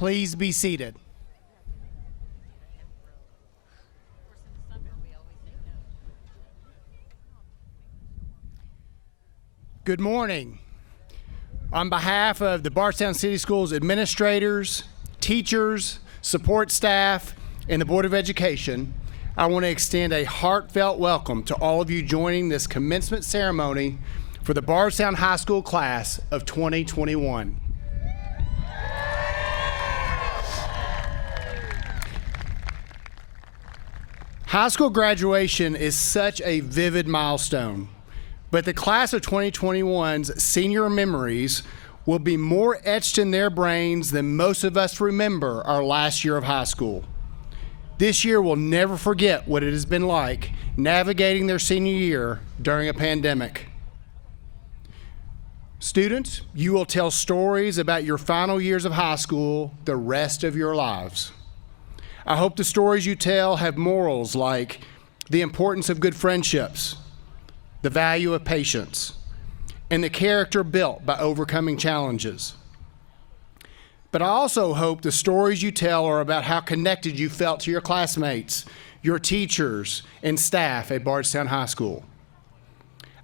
Please be seated. Good morning. On behalf of the Bardstown City Schools administrators, teachers, support staff, and the Board of Education, I want to extend a heartfelt welcome to all of you joining this commencement ceremony for the Bardstown High School class of 2021. High school graduation is such a vivid milestone, but the class of 2021's senior memories will be more etched in their brains than most of us remember our last year of high school. This year will never forget what it has been like navigating their senior year during a pandemic. Students, you will tell stories about your final years of high school the rest of your lives. I hope the stories you tell have morals like the importance of good friendships, the value of patience, and the character built by overcoming challenges. But I also hope the stories you tell are about how connected you felt to your classmates, your teachers, and staff at Bardstown High School.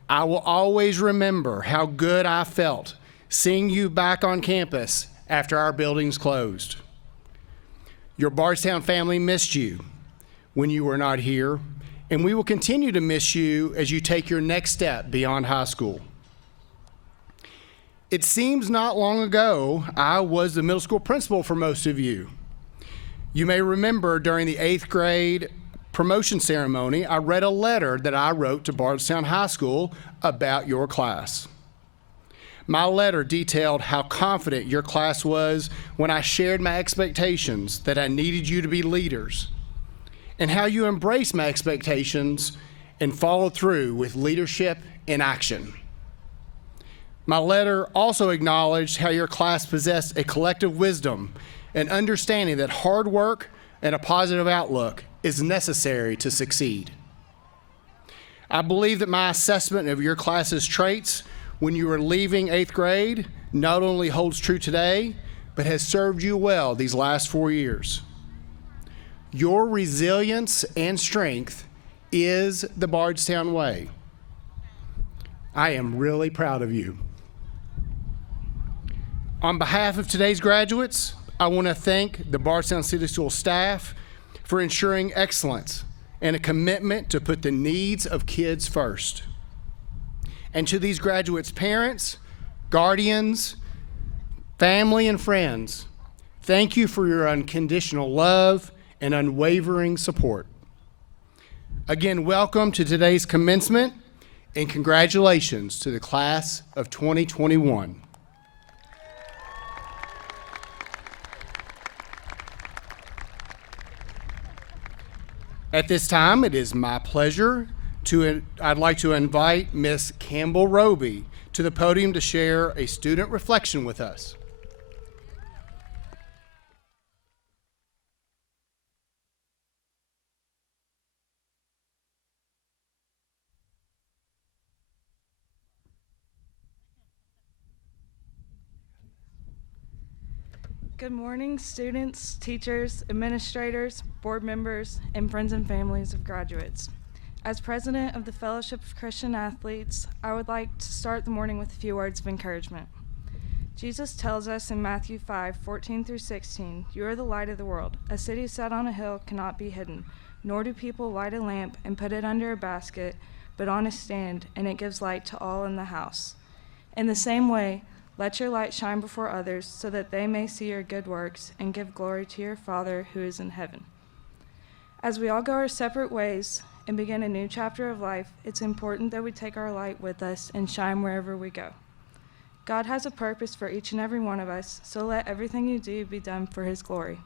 I will always remember how good I felt seeing you back on campus after our buildings closed. Your Bardstown family missed you when you were not here, and we will continue to miss you as you take your next step beyond high school. It seems not long ago, I was the middle school principal for most of you. You may remember during the 8th grade promotion ceremony, I read a letter that I wrote to Bardstown High School about your class. My letter detailed how confident your class was when I shared my expectations that I needed you to be leaders, and how you embraced my expectations and followed through with leadership in action. My letter also acknowledged how your class possessed a collective wisdom and understanding that hard work and a positive outlook is necessary to succeed. I believe that my assessment of your class's traits when you were leaving 8th grade not only holds true today, but has served you well these last 4 years. Your resilience and strength is the Bardstown way. I am really proud of you. On behalf of today's graduates, I want to thank the Bardstown City School staff for ensuring excellence and a commitment to put the needs of kids first. And to these graduates' parents, guardians, family, and friends, thank you for your unconditional love and unwavering support. Again, welcome to today's commencement, and congratulations to the class of 2021. At this time, it is my pleasure I'd like to invite Miss Campbell Roby to the podium to share a student reflection with us. Good morning, students, teachers, administrators, board members, and friends and families of graduates. As president of the Fellowship of Christian Athletes, I would like to start the morning with a few words of encouragement. Jesus tells us in Matthew 5:14-16, "You are the light of the world. A city set on a hill cannot be hidden, nor do people light a lamp and put it under a basket, but on a stand, and it gives light to all in the house. In the same way, let your light shine before others, so that they may see your good works and give glory to your Father who is in heaven." As we all go our separate ways and begin a new chapter of life, it's important that we take our light with us and shine wherever we go. God has a purpose for each and every one of us, so let everything you do be done for his glory.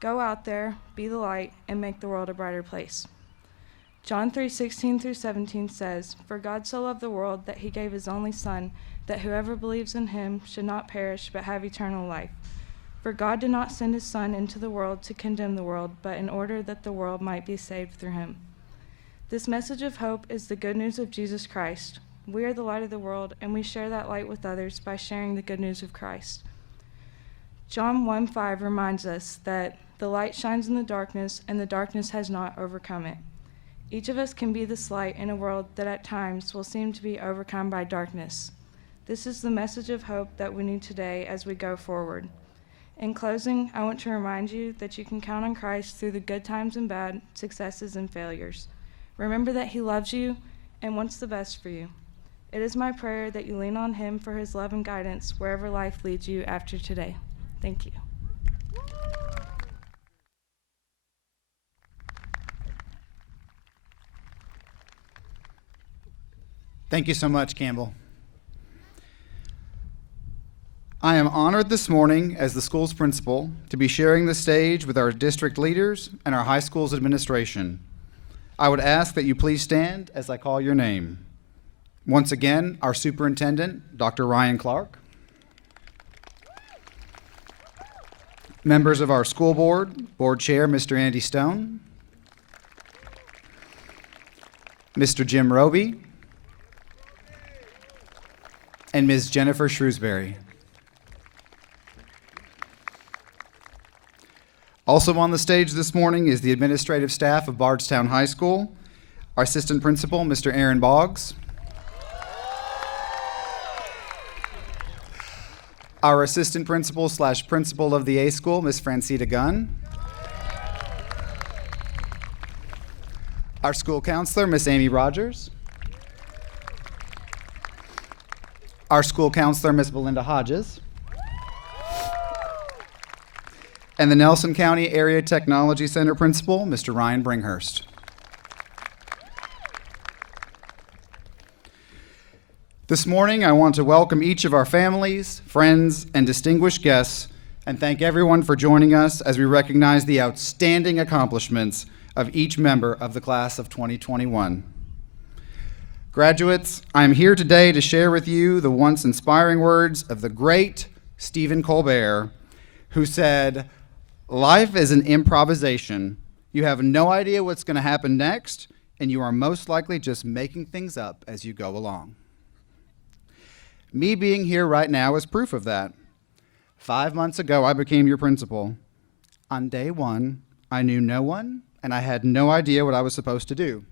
Go out there, be the light, and make the world a brighter place. John 3:16-17 says, "For God so loved the world that he gave his only Son, that whoever believes in him should not perish but have eternal life. For God did not send his Son into the world to condemn the world, but in order that the world might be saved through him." This message of hope is the good news of Jesus Christ. We are the light of the world, and we share that light with others by sharing the good news of Christ. John 1:5 reminds us that the light shines in the darkness, and the darkness has not overcome it. Each of us can be this light in a world that at times will seem to be overcome by darkness. This is the message of hope that we need today as we go forward. In closing, I want to remind you that you can count on Christ through the good times and bad, successes and failures. Remember that he loves you and wants the best for you. It is my prayer that you lean on him for his love and guidance wherever life leads you after today. Thank you. Thank you so much, Campbell. I am honored this morning as the school's principal to be sharing the stage with our district leaders and our high school's administration. I would ask that you please stand as I call your name. Once again, our superintendent, Dr. Ryan Clark. Members of our school board, board chair, Mr. Andy Stone, Mr. Jim Roby, and Ms. Jennifer Shrewsbury. Also on the stage this morning is the administrative staff of Bardstown High School, our assistant principal, Mr. Aaron Boggs, our assistant principal / principal of the A School, Ms. Francita Gunn, our school counselor, Ms. Amy Rogers, our school counselor, Ms. Belinda Hodges, and the Nelson County Area Technology Center principal, Mr. Ryan Bringhurst. This morning, I want to welcome each of our families, friends, and distinguished guests, and thank everyone for joining us as we recognize the outstanding accomplishments of each member of the class of 2021. Graduates, I am here today to share with you the once inspiring words of the great Stephen Colbert, who said, "Life is an improvisation. You have no idea what's going to happen next, and you are most likely just making things up as you go along." Me being here right now is proof of that. 5 months ago, I became your principal. On day one, I knew no one, and I had no idea what I was supposed to do.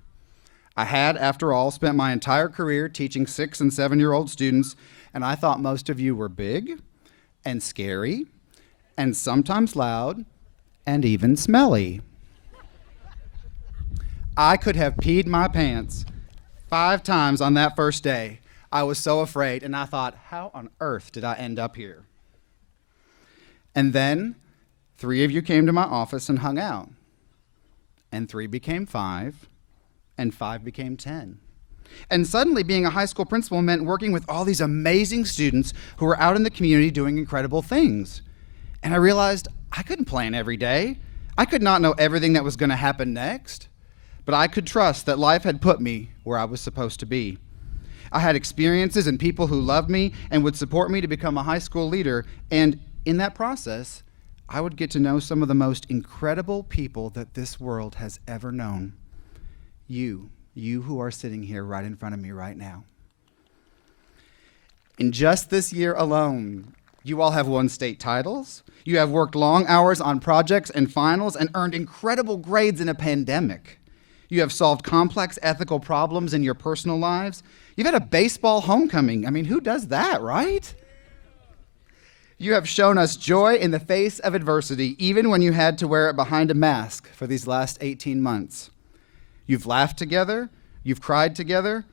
I had, after all, spent my entire career teaching 6- and 7-year-old students, and I thought most of you were big and scary and sometimes loud and even smelly. I could have peed my pants 5 times on that first day. I was so afraid, and I thought, how on earth did I end up here? And then 3 of you came to my office and hung out, and 3 became 5, and 5 became 10. And suddenly being a high school principal meant working with all these amazing students who were out in the community doing incredible things. And I realized I couldn't plan every day. I could not know everything that was going to happen next, but I could trust that life had put me where I was supposed to be. I had experiences and people who loved me and would support me to become a high school leader, and in that process, I would get to know some of the most incredible people that this world has ever known. You who are sitting here right in front of me right now. In just this year alone, you all have won state titles, you have worked long hours on projects and finals and earned incredible grades in a pandemic. You have solved complex ethical problems in your personal lives. You've had a baseball homecoming. I mean, who does that, right? You have shown us joy in the face of adversity, even when you had to wear it behind a mask for these last 18 months. You've laughed together, you've cried together,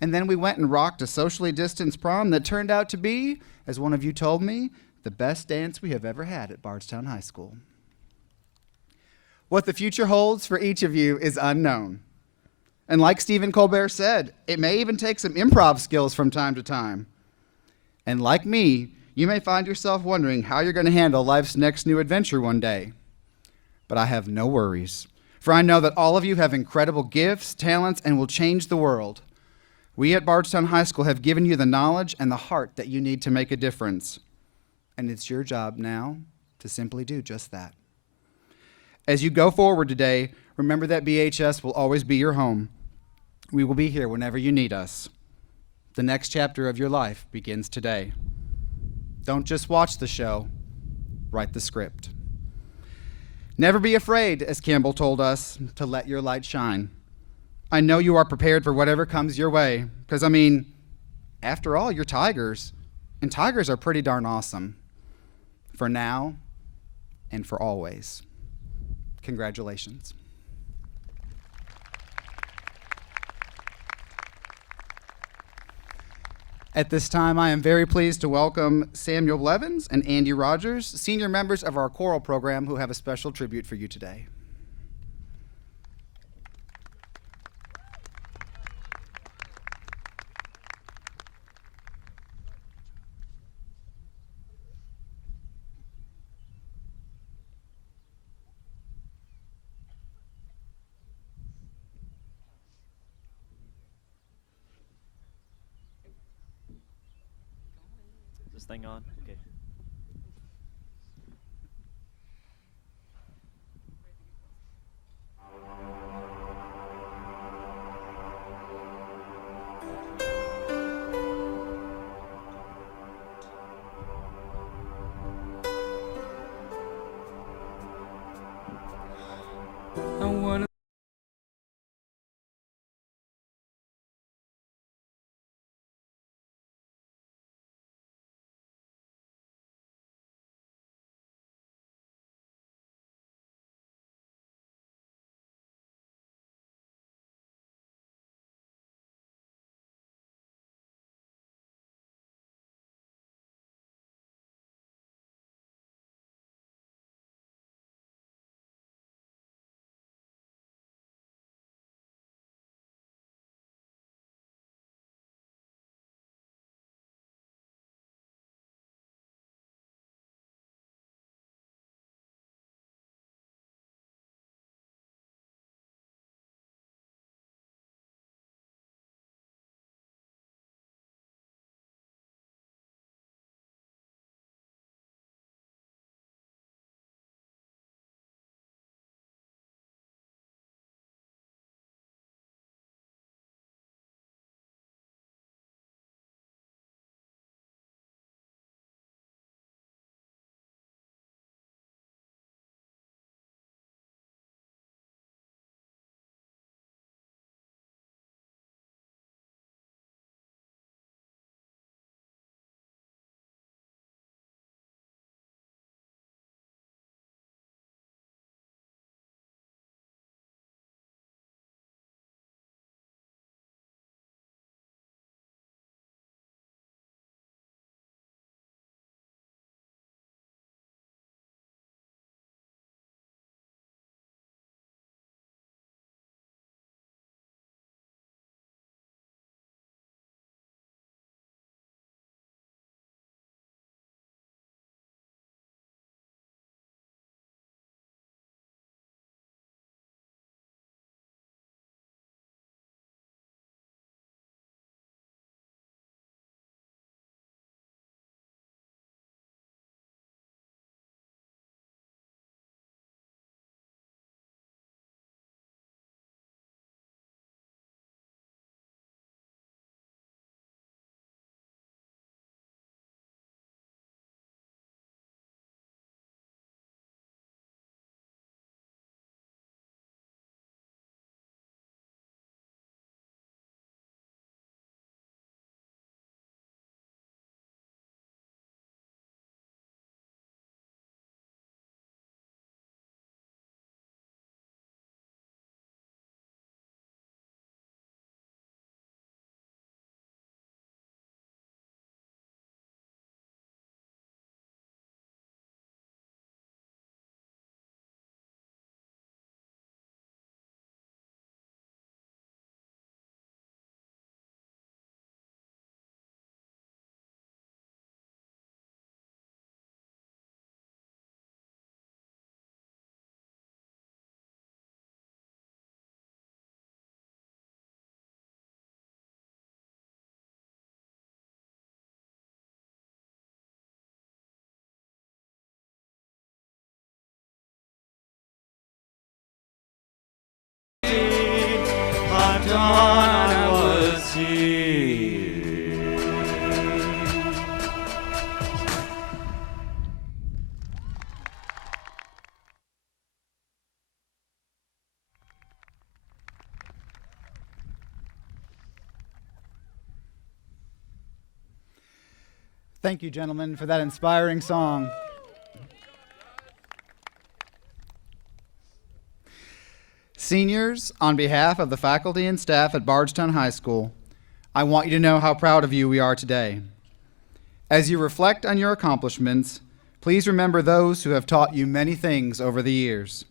and then we went and rocked a socially distanced prom that turned out to be, as one of you told me, the best dance we have ever had at Bardstown High School. What the future holds for each of you is unknown. And like Stephen Colbert said, it may even take some improv skills from time to time. And like me, you may find yourself wondering how you're going to handle life's next new adventure one day. But I have no worries, for I know that all of you have incredible gifts, talents, and will change the world. We at Bardstown High School have given you the knowledge and the heart that you need to make a difference. And it's your job now to simply do just that. As you go forward today, remember that BHS will always be your home. We will be here whenever you need us. The next chapter of your life begins today. Don't just watch the show, write the script. Never be afraid, as Campbell told us, to let your light shine. I know you are prepared for whatever comes your way, because, after all, you're tigers, and tigers are pretty darn awesome. For now and for always. Congratulations. At this time, I am very pleased to welcome Samuel Blevins and Andy Rogers, senior members of our choral program, who have a special tribute for you today. Is this thing on? Okay. I wanna Thank you, gentlemen, for that inspiring song. Seniors, on behalf of the faculty and staff at Bardstown High School, I want you to know how proud of you we are today. As you reflect on your accomplishments, please remember those who have taught you many things over the years.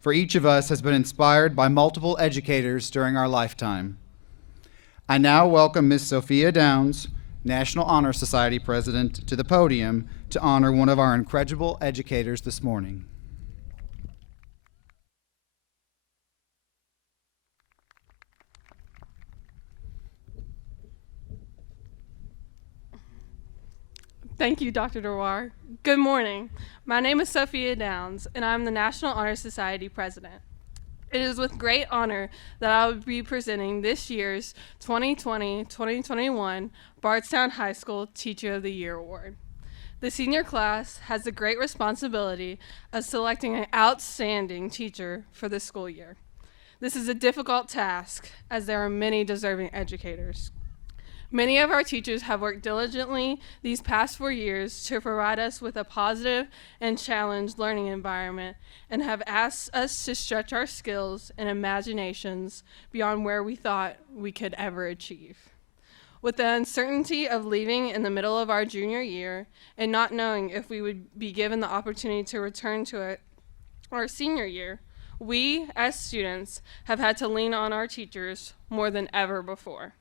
For each of us has been inspired by multiple educators during our lifetime. I now welcome Ms. Sophia Downs, National Honor Society President, to the podium to honor one of our incredible educators this morning. Thank you, Dr. Dewar. Good morning. My name is Sophia Downs, and I'm the National Honor Society President. It is with great honor that I will be presenting this year's 2020-2021 Bardstown High School Teacher of the Year Award. The senior class has the great responsibility of selecting an outstanding teacher for the school year. This is a difficult task, as there are many deserving educators. Many of our teachers have worked diligently these past 4 years to provide us with a positive and challenged learning environment and have asked us to stretch our skills and imaginations beyond where we thought we could ever achieve. With the uncertainty of leaving in the middle of our junior year and not knowing if we would be given the opportunity to return to our senior year, we, as students, have had to lean on our teachers more than ever before.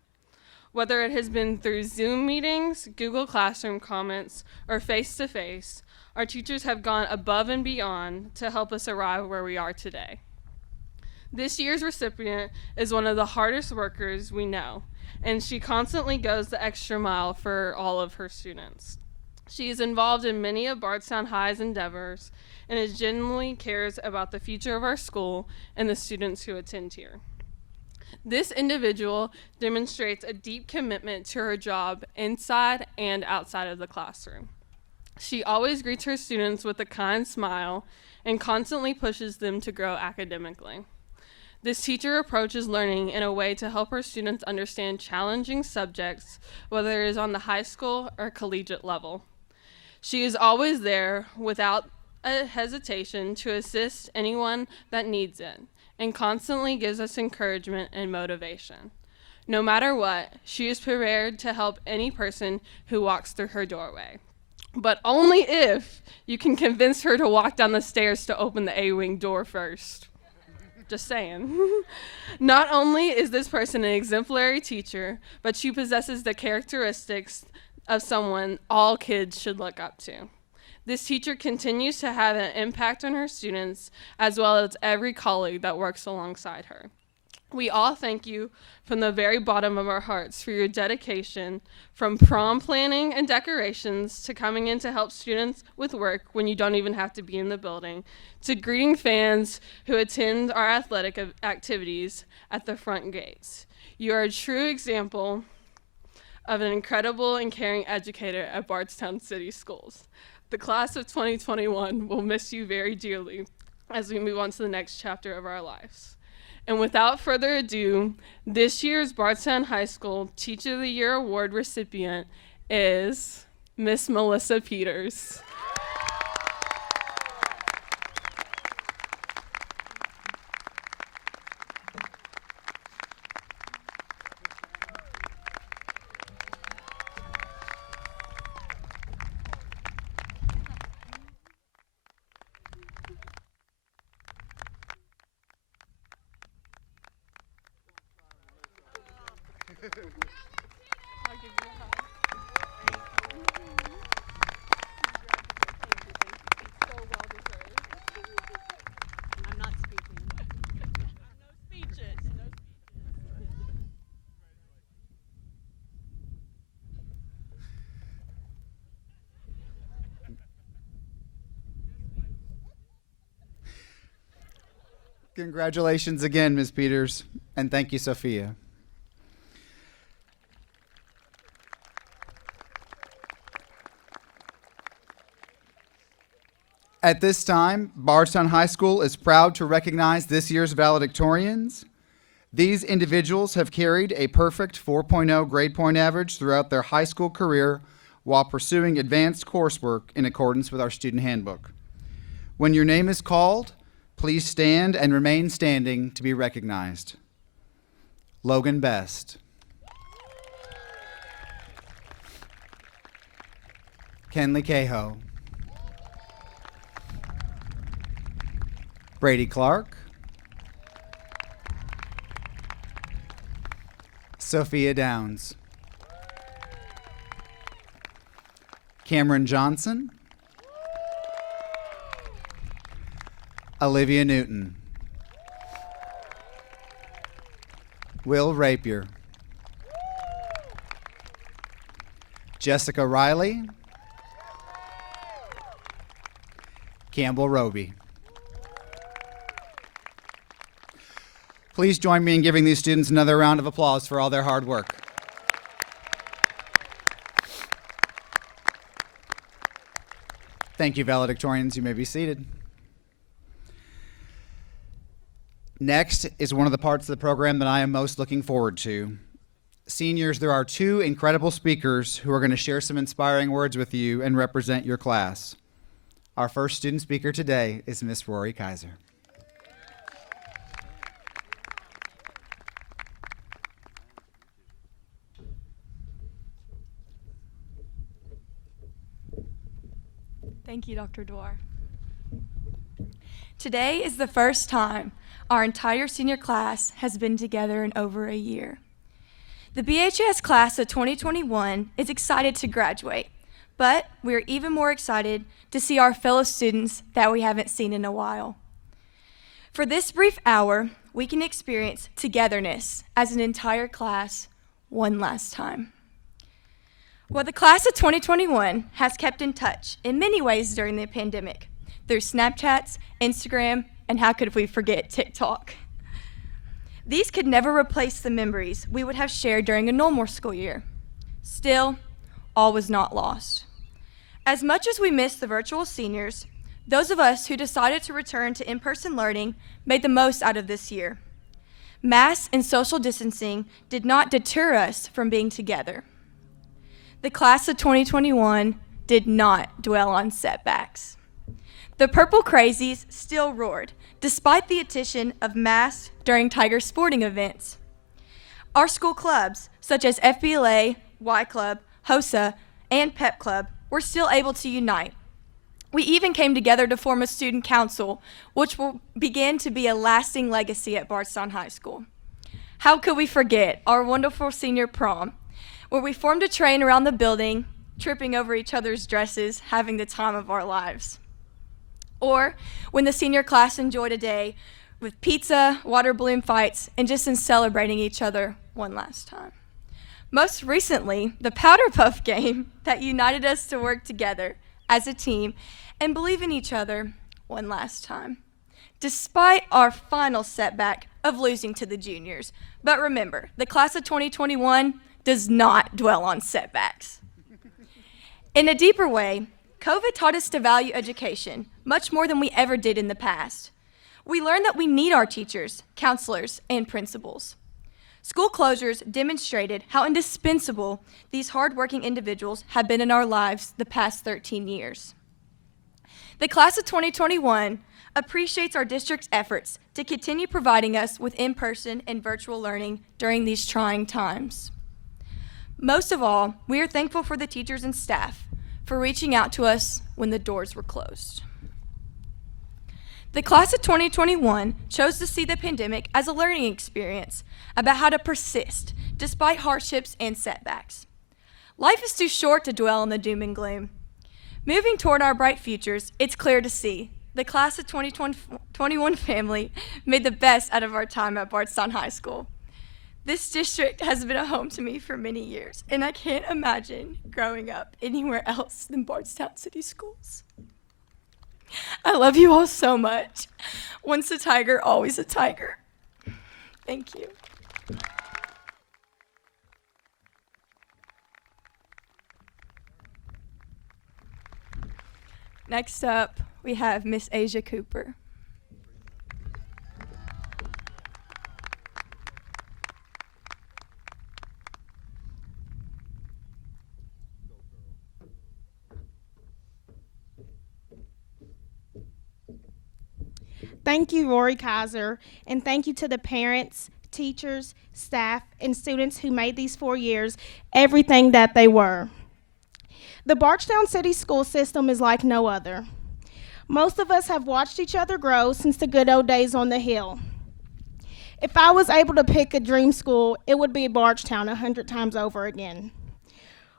Whether it has been through Zoom meetings, Google Classroom comments, or face-to-face, our teachers have gone above and beyond to help us arrive where we are today. This year's recipient is one of the hardest workers we know, and she constantly goes the extra mile for all of her students. She is involved in many of Bardstown High's endeavors and genuinely cares about the future of our school and the students who attend here. This individual demonstrates a deep commitment to her job inside and outside of the classroom. She always greets her students with a kind smile and constantly pushes them to grow academically. This teacher approaches learning in a way to help her students understand challenging subjects, whether it is on the high school or collegiate level. She is always there without a hesitation to assist anyone that needs it, and constantly gives us encouragement and motivation. No matter what, she is prepared to help any person who walks through her doorway. But only if you can convince her to walk down the stairs to open the A-wing door first. Just saying. Not only is this person an exemplary teacher, but she possesses the characteristics of someone all kids should look up to. This teacher continues to have an impact on her students as well as every colleague that works alongside her. We all thank you from the very bottom of our hearts for your dedication, from prom planning and decorations to coming in to help students with work when you don't even have to be in the building, to greeting fans who attend our athletic activities at the front gates. You are a true example of an incredible and caring educator at Bardstown City Schools. The class of 2021 will miss you very dearly as we move on to the next chapter of our lives. And without further ado, this year's Bardstown High School Teacher of the Year Award recipient is Miss Melissa Peters. I'll give you a hug. So well deserved. I'm not speaking. No speeches. No speeches. Congratulations again, Ms. Peters, and thank you, Sophia. At this time, Bardstown High School is proud to recognize this year's valedictorians. These individuals have carried a perfect 4.0 grade point average throughout their high school career while pursuing advanced coursework in accordance with our student handbook. When your name is called, please stand and remain standing to be recognized. Logan Best. Kenley Cahoe. Brady Clark. Sophia Downs. Cameron Johnson. Olivia Newton. Will Rapier. Jessica Riley. Campbell Roby. Please join me in giving these students another round of applause for all their hard work. Thank you, valedictorians. You may be seated. Next is one of the parts of the program that I am most looking forward to. Seniors, there are two incredible speakers who are going to share some inspiring words with you and represent your class. Our first student speaker today is Miss Rory Kaiser. Thank you, Dr. Dwar. Today is the first time our entire senior class has been together in over a year. The BHS class of 2021 is excited to graduate, but we are even more excited to see our fellow students that we haven't seen in a while. For this brief hour, we can experience togetherness as an entire class one last time. Well, the class of 2021 has kept in touch in many ways during the pandemic, through Snapchats, Instagram, and how could we forget TikTok? These could never replace the memories we would have shared during a normal school year. Still, all was not lost. As much as we miss the virtual seniors, those of us who decided to return to in-person learning made the most out of this year. Mask and social distancing did not deter us from being together. The class of 2021 did not dwell on setbacks. The Purple Crazies still roared, despite the addition of masks during Tiger sporting events. Our school clubs, such as FBLA, Y Club, HOSA, and PEP Club, were still able to unite. We even came together to form a student council, which will begin to be a lasting legacy at Bardstown High School. How could we forget our wonderful senior prom, where we formed a train around the building, tripping over each other's dresses, having the time of our lives. Or when the senior class enjoyed a day with pizza, water balloon fights, and just in celebrating each other one last time. Most recently, the Powder Puff game that united us to work together as a team and believe in each other one last time, despite our final setback of losing to the juniors. But remember, the class of 2021 does not dwell on setbacks. In a deeper way, COVID taught us to value education much more than we ever did in the past. We learned that we need our teachers, counselors, and principals. School closures demonstrated how indispensable these hardworking individuals have been in our lives the past 13 years. The class of 2021 appreciates our district's efforts to continue providing us with in-person and virtual learning during these trying times. Most of all, we are thankful for the teachers and staff for reaching out to us when the doors were closed. The class of 2021 chose to see the pandemic as a learning experience about how to persist despite hardships and setbacks. Life is too short to dwell on the doom and gloom. Moving toward our bright futures, it's clear to see the class of 2021 family made the best out of our time at Bardstown High School. This district has been a home to me for many years, and I can't imagine growing up anywhere else than Bardstown City Schools. I love you all so much. Once a tiger, always a tiger. Thank you. Next up, we have Miss Asia Cooper. Thank you, Rory Kaiser, and thank you to the parents, teachers, staff, and students who made these 4 years everything that they were. The Barchtown City school system is like no other. Most of us have watched each other grow since the good old days on the hill. If I was able to pick a dream school, it would be Barchtown 100 times over again.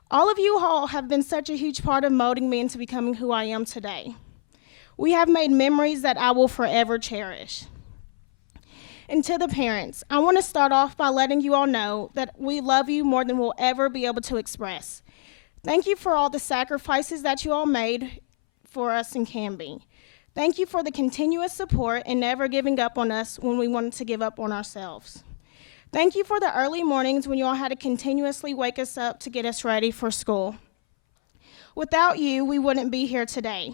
All of you all have been such a huge part of molding me into becoming who I am today. We have made memories that I will forever cherish. And to the parents, I want to start off by letting you all know that we love you more than we'll ever be able to express. Thank you for all the sacrifices that you all made for us in Canby. Thank you for the continuous support and never giving up on us when we wanted to give up on ourselves. Thank you for the early mornings when you all had to continuously wake us up to get us ready for school. Without you, we wouldn't be here today.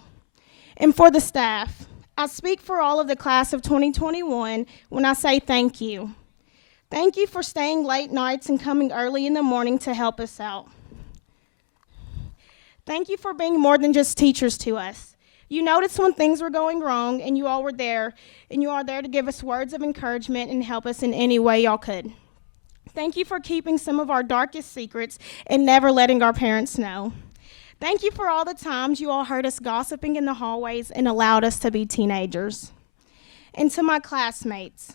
And for the staff, I speak for all of the class of 2021 when I say thank you. Thank you for staying late nights and coming early in the morning to help us out. Thank you for being more than just teachers to us. You noticed when things were going wrong, and you all were there, and you are there to give us words of encouragement and help us in any way y'all could. Thank you for keeping some of our darkest secrets and never letting our parents know. Thank you for all the times you all heard us gossiping in the hallways and allowed us to be teenagers. And to my classmates,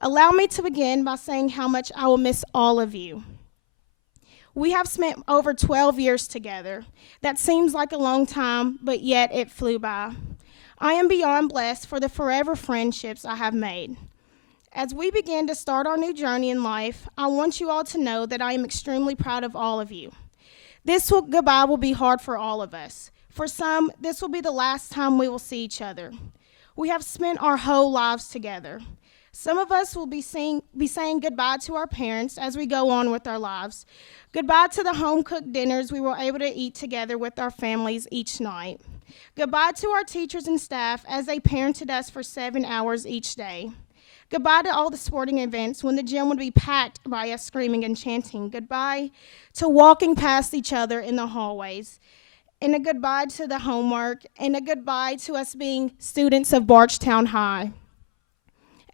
allow me to begin by saying how much I will miss all of you. We have spent over 12 years together. That seems like a long time, but yet it flew by. I am beyond blessed for the forever friendships I have made. As we begin to start our new journey in life, I want you all to know that I am extremely proud of all of you. This goodbye will be hard for all of us. For some, this will be the last time we will see each other. We have spent our whole lives together. Some of us will be saying goodbye to our parents as we go on with our lives. Goodbye to the home-cooked dinners we were able to eat together with our families each night. Goodbye to our teachers and staff as they parented us for 7 hours each day. Goodbye to all the sporting events when the gym would be packed by us screaming and chanting. Goodbye to walking past each other in the hallways. And a goodbye to the homework, and a goodbye to us being students of Barchtown High.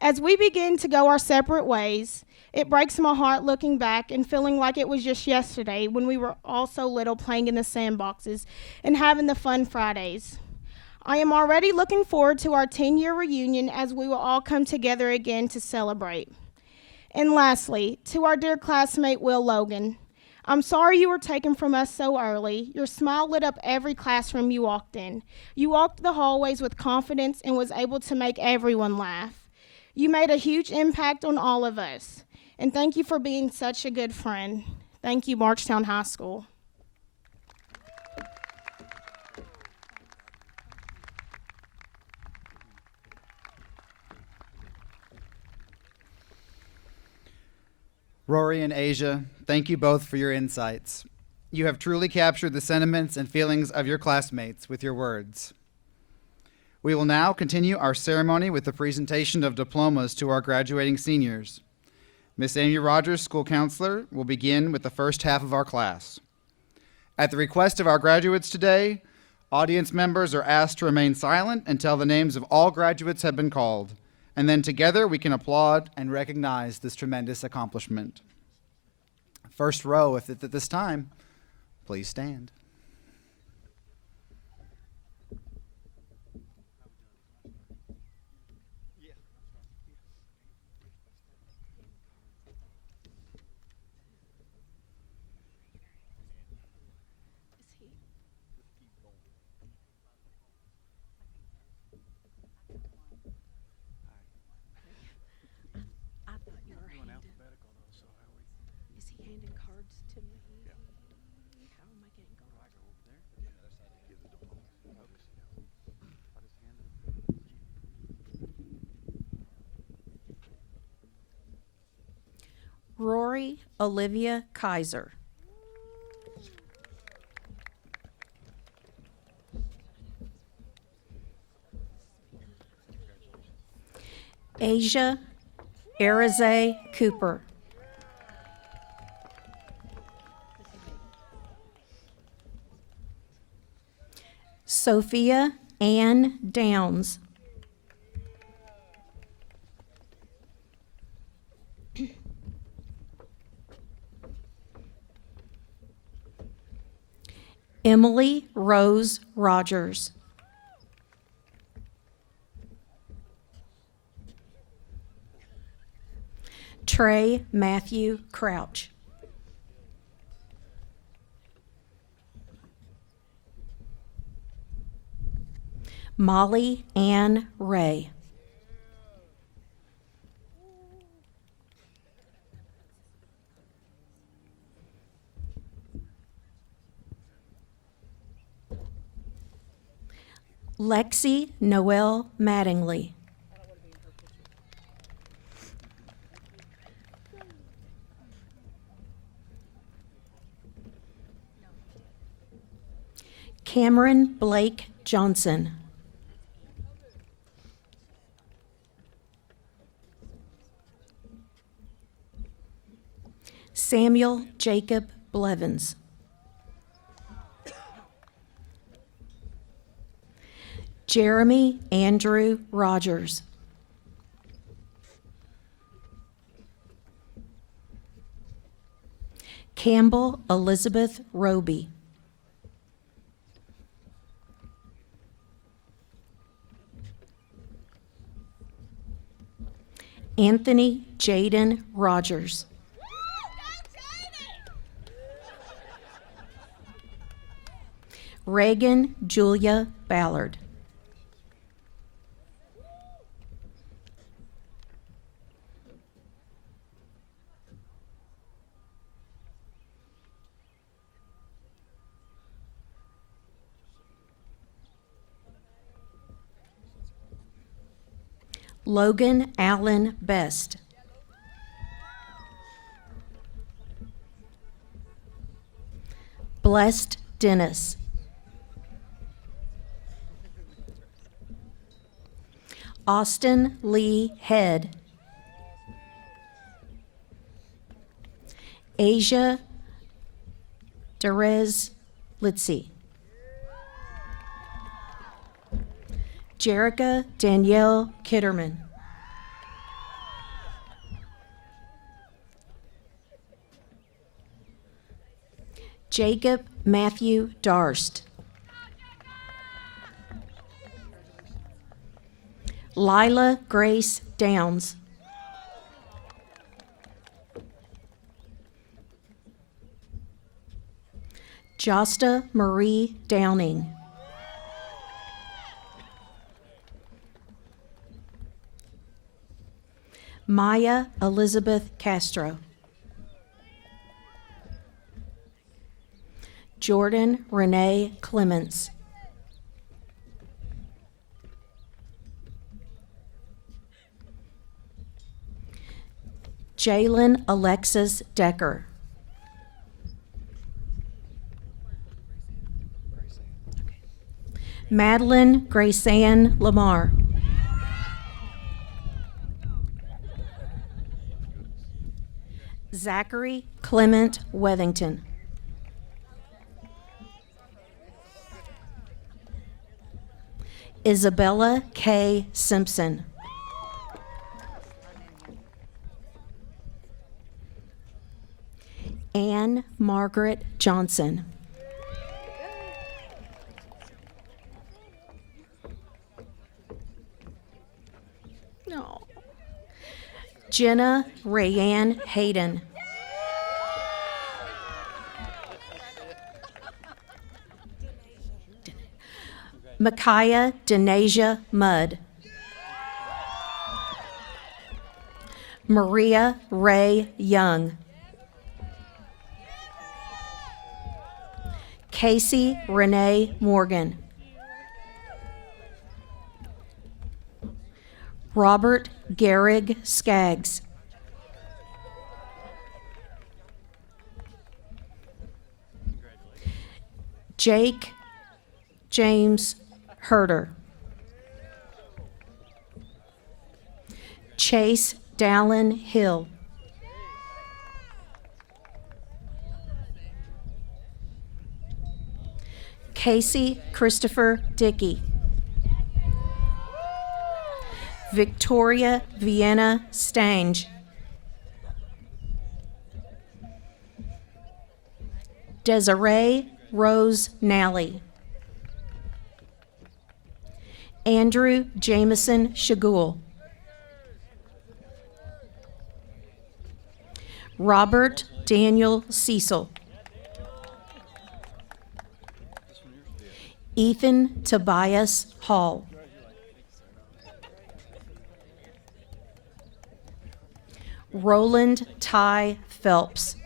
As we begin to go our separate ways, it breaks my heart looking back and feeling like it was just yesterday when we were all so little playing in the sandboxes and having the fun Fridays. I am already looking forward to our 10-year reunion as we will all come together again to celebrate. And lastly, to our dear classmate Will Logan, I'm sorry you were taken from us so early. Your smile lit up every classroom you walked in. You walked the hallways with confidence and was able to make everyone laugh. You made a huge impact on all of us. And thank you for being such a good friend. Thank you, Barchtown High School. Rory and Asia, thank you both for your insights. You have truly captured the sentiments and feelings of your classmates with your words. We will now continue our ceremony with the presentation of diplomas to our graduating seniors. Miss Amy Rogers, school counselor, will begin with the first half of our class. At the request of our graduates today, audience members are asked to remain silent until the names of all graduates have been called, and then together we can applaud and recognize this tremendous accomplishment. First row, if at this time, please stand. Is he handing cards to me? How am I getting cards? Rory Olivia Kaiser. Asia Arize Cooper. Sophia Ann Downs. Emily Rose Rogers. Trey Matthew Crouch. Molly Ann Ray. Lexi Noel Mattingly. Cameron Blake Johnson. Samuel Jacob Blevins. Jeremy Andrew Rogers. Campbell Elizabeth Roby. Anthony Jaden Rogers. Reagan Julia Ballard. Logan Allen Best. Blessed Dennis. Austin Lee Head. Asia Derez Litzy. Jerica Danielle Kitterman. Jacob Matthew Darst. Lila Grace Downs. Josta Marie Downing. Maya Elizabeth Castro. Jordan Renee Clements. Jalen Alexis Decker. Madeline Graceanne Lamar. Zachary Clement Wethington. Isabella K. Simpson. Anne Margaret Johnson. No. Jenna Rayanne Hayden. Micaiah Denasia Mudd. Maria Ray Young. Casey Renee Morgan. Robert Garrig Skaggs. Jake James Herder. Chase Dallin Hill. Casey Christopher Dickey. Victoria Vienna Stange. Desiree Rose Nally. Andrew Jameson Shagul. Robert Daniel Cecil. Ethan Tobias Hall. Roland Ty Phelps.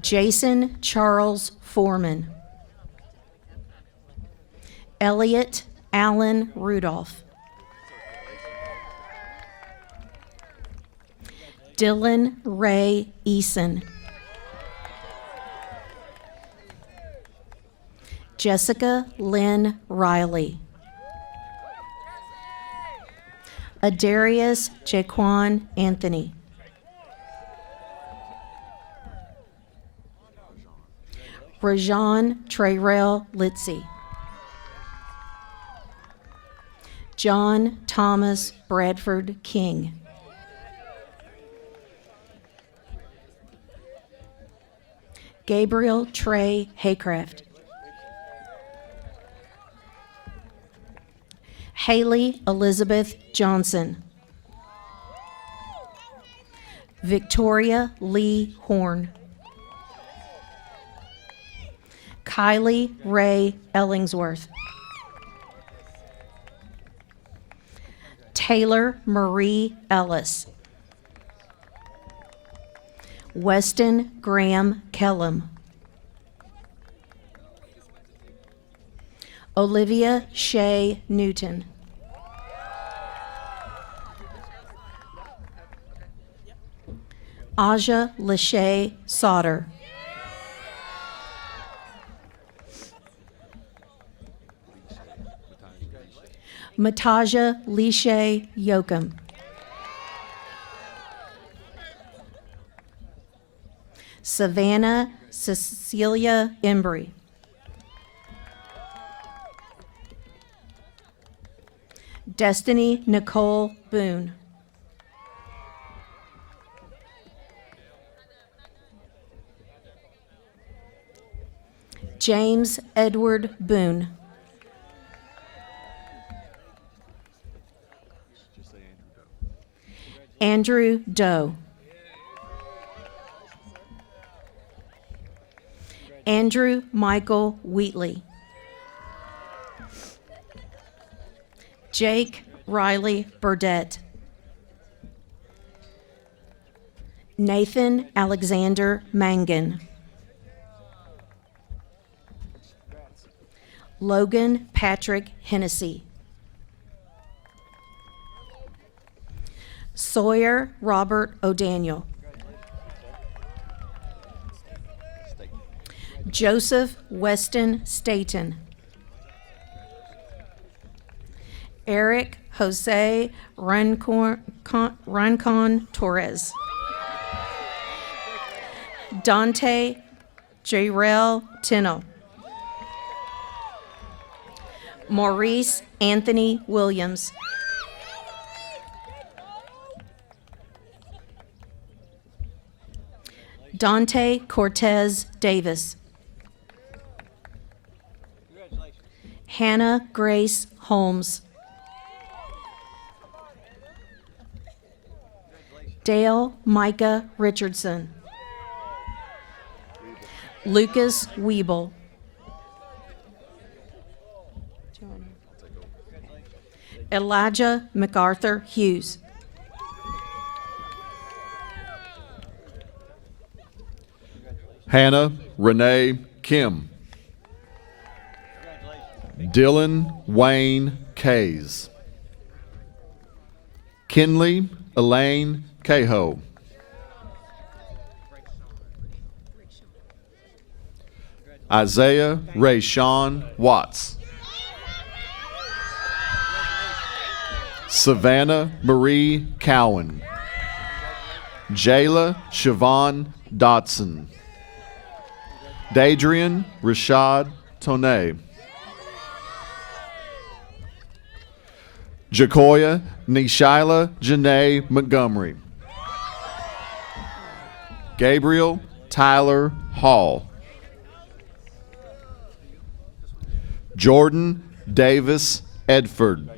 Jason Charles Foreman. Elliot Allen Rudolph. Dylan Ray Eason. Jessica Lynn Riley. Adarius Jaquan Anthony. Rajan Trayrell Litzy. John Thomas Bradford King. Gabriel Trey Haycraft. Haley Elizabeth Johnson. Victoria Lee Horn. Kylie Ray Ellingsworth. Taylor Marie Ellis. Weston Graham Kellum. Olivia Shea Newton. Aja Lachey Sauter. Mataja Lishay Yoakum. Savannah Cecilia Embry. Destiny Nicole Boone. James Edward Boone. Andrew Doe. Andrew Michael Wheatley. Jake Riley Burdett. Nathan Alexander Mangan. Logan Patrick Hennessy. Sawyer Robert O'Daniel. Joseph Weston Staten. Eric Jose Rancon Torres. Dante Jarrell Tino. Maurice Anthony Williams. Dante Cortez Davis. Hannah Grace Holmes. Dale Micah Richardson. Lucas Weeble. Elijah MacArthur Hughes. Hannah Renee Kim. Dylan Wayne Kays. Kinley Elaine Cahoe. Isaiah Rayshawn Watts. Savannah Marie Cowan. Jayla Siobhan Dotson. Dadrian Rashad Toney. Jacoya Nishyla Janae Montgomery. Gabriel Tyler Hall. Jordan Davis Edford.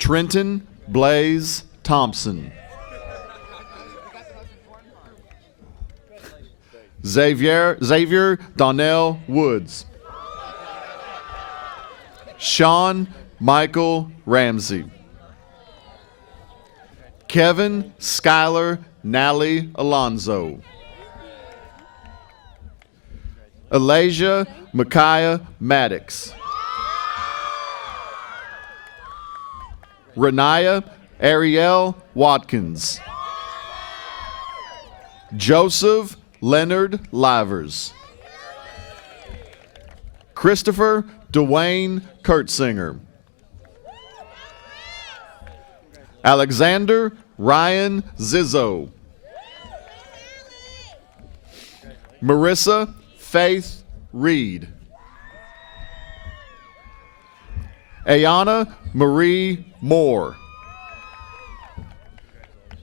Trenton Blaze Thompson. Xavier Donnell Woods. Sean Michael Ramsey. Kevin Skylar Nally Alonzo. Elijah Micaiah Maddox. Renaya Ariel Watkins. Joseph Leonard Livers. Christopher Dwayne Kurtzinger. Alexander Ryan Zizzo. Marissa Faith Reed. Ayana Marie Moore.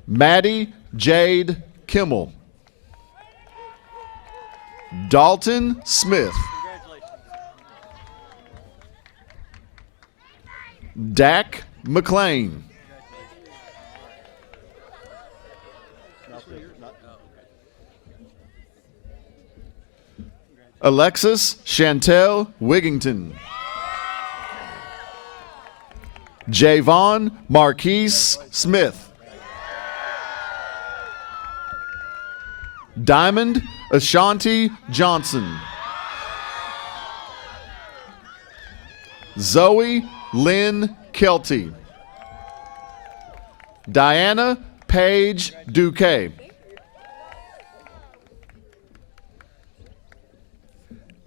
Maddie Jade Kimmel. Dalton Smith. Dak McLean. Alexis Chantel Wigington. Javon Marquise Smith. Diamond Ashanti Johnson. Zoe Lynn Kelty. Diana Paige Duque.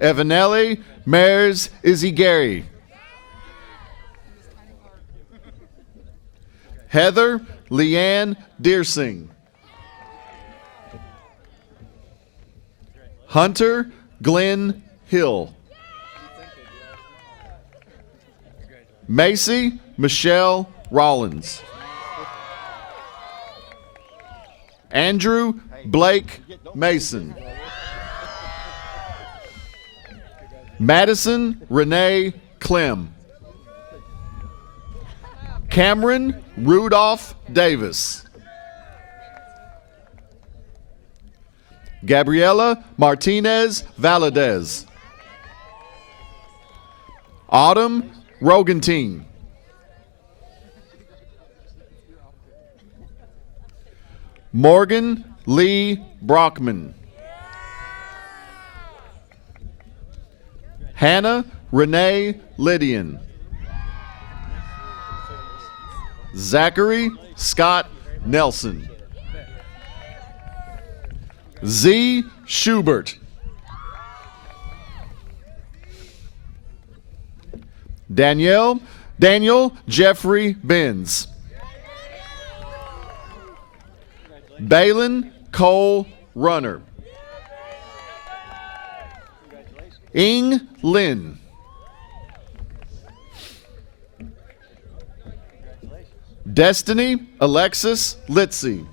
Evanelli Mares Izigari. Heather Leanne Deersing. Hunter Glenn Hill. Macy Michelle Rollins. Andrew Blake Mason. Madison Renee Clem. Cameron Rudolph Davis. Gabriela Martinez Valadez. Autumn Rogantine. Morgan Lee Brockman. Hannah Renee Lydian. Zachary Scott Nelson. Z. Schubert. Daniel Jeffrey Benz. Balin Cole Runner. Ing Lin. Destiny Alexis Litzy.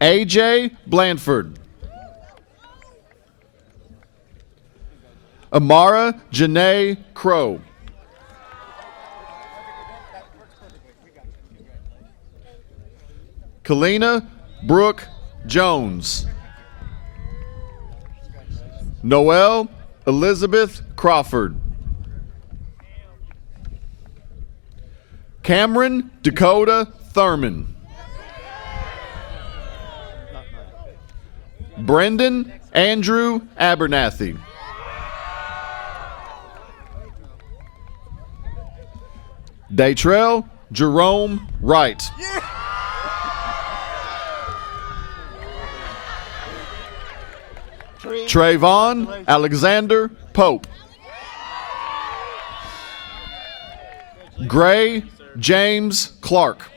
AJ Blanford. Amara Janae Crow. Kalina Brooke Jones. Noelle Elizabeth Crawford. Cameron Dakota Thurman. Brendan Andrew Abernathy. Daytrell Jerome Wright. Trayvon Alexander Pope. Gray James Clark.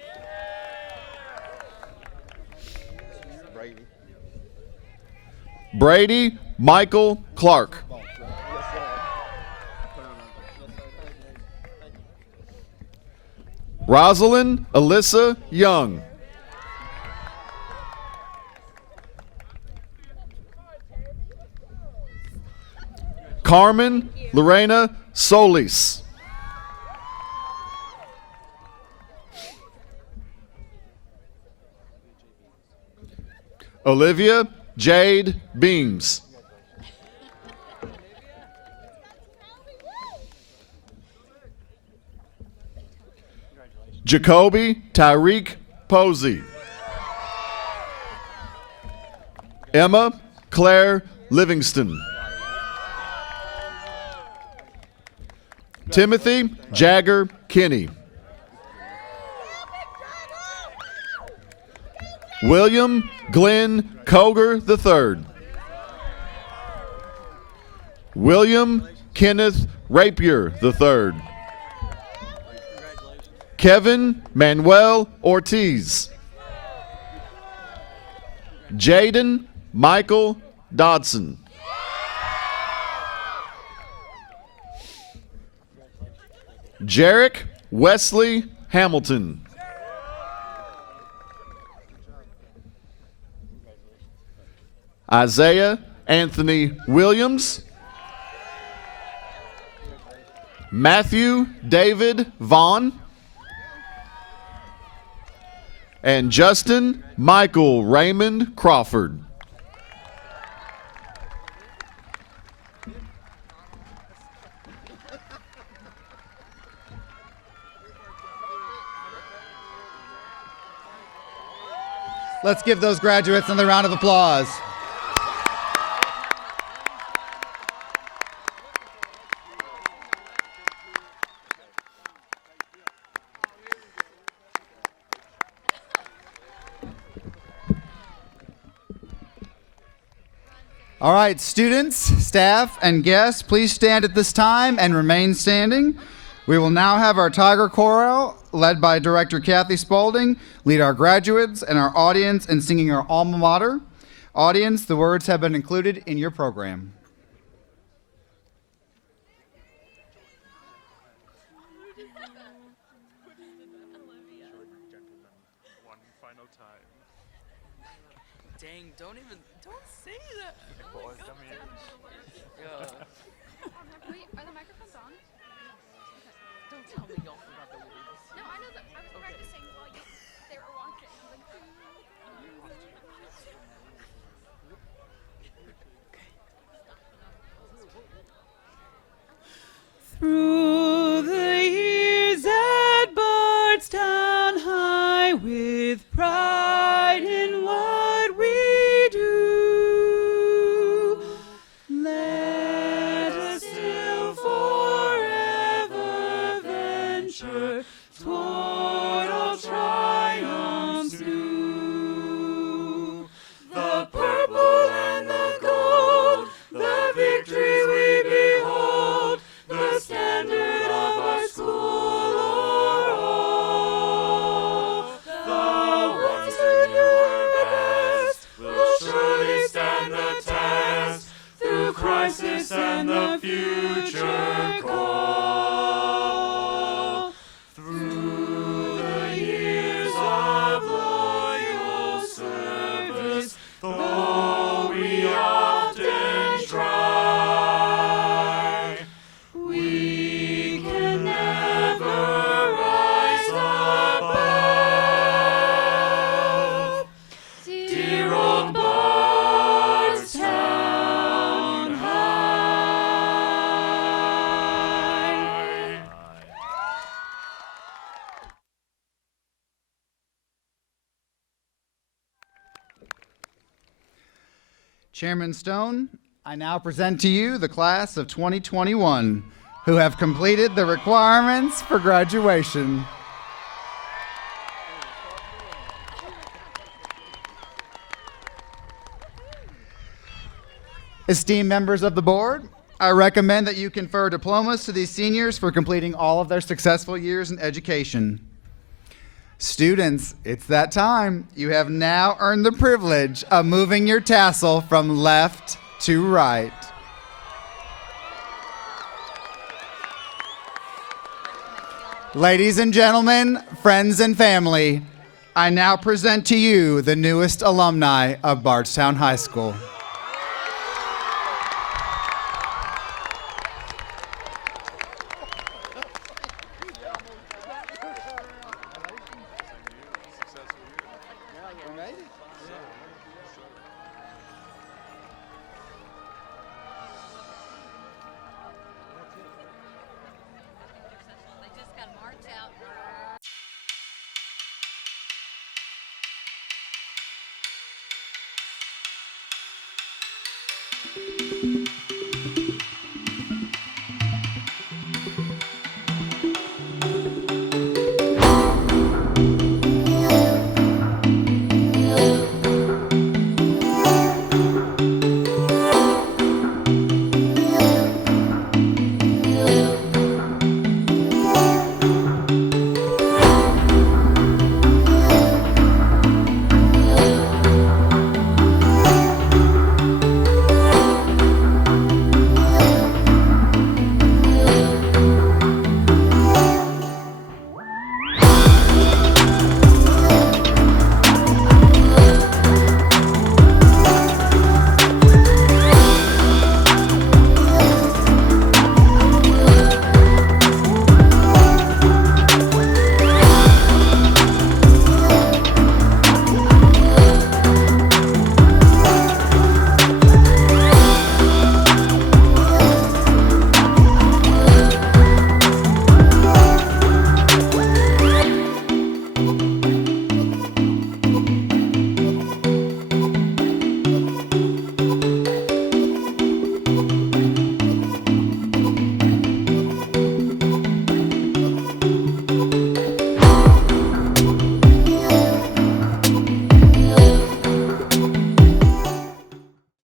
Brady Michael Clark. Rosalind Alyssa Young. Carmen Lorena Solis. Olivia Jade Beams. Jacoby Tyreek Posey. Emma Claire Livingston. Timothy Jagger Kinney. William Glenn Koger III. William Kenneth Rapier III. Kevin Manuel Ortiz. Jaden Michael Dodson. Jarek Wesley Hamilton. Isaiah Anthony Williams. Matthew David Vaughn. And Justin Michael Raymond Crawford. Let's give those graduates another round of applause. All right, students, staff, and guests, please stand at this time and remain standing. We will now have our Tiger Chorale, led by Director Kathy Spaulding, lead our graduates and our audience in singing our alma mater. Audience, the words have been included in your program. Dang, don't say that. Oh my God. Wait, are the microphones on? Okay. Don't tell me y'all forgot the words. No, I know that. I was practicing while they were walking. I was like, Through the years at Bardstown High, with pride in what we do, let us still forever venture toward all triumphs new. The purple and the gold, the victories we behold, the standard of our school o'er all. The ones who knew her best will surely stand the test through crisis and the future call. Through the years of loyal service, though we often try, we can never rise above. Dear old Bardstown High. Chairman Stone, I now present to you the class of 2021 who have completed the requirements for graduation. Esteemed members of the board, I recommend that you confer diplomas to these seniors for completing all of their successful years in education. Students, it's that time. You have now earned the privilege of moving your tassel from left to right. Ladies and gentlemen, friends and family, I now present to you the newest alumni of Bardstown High School.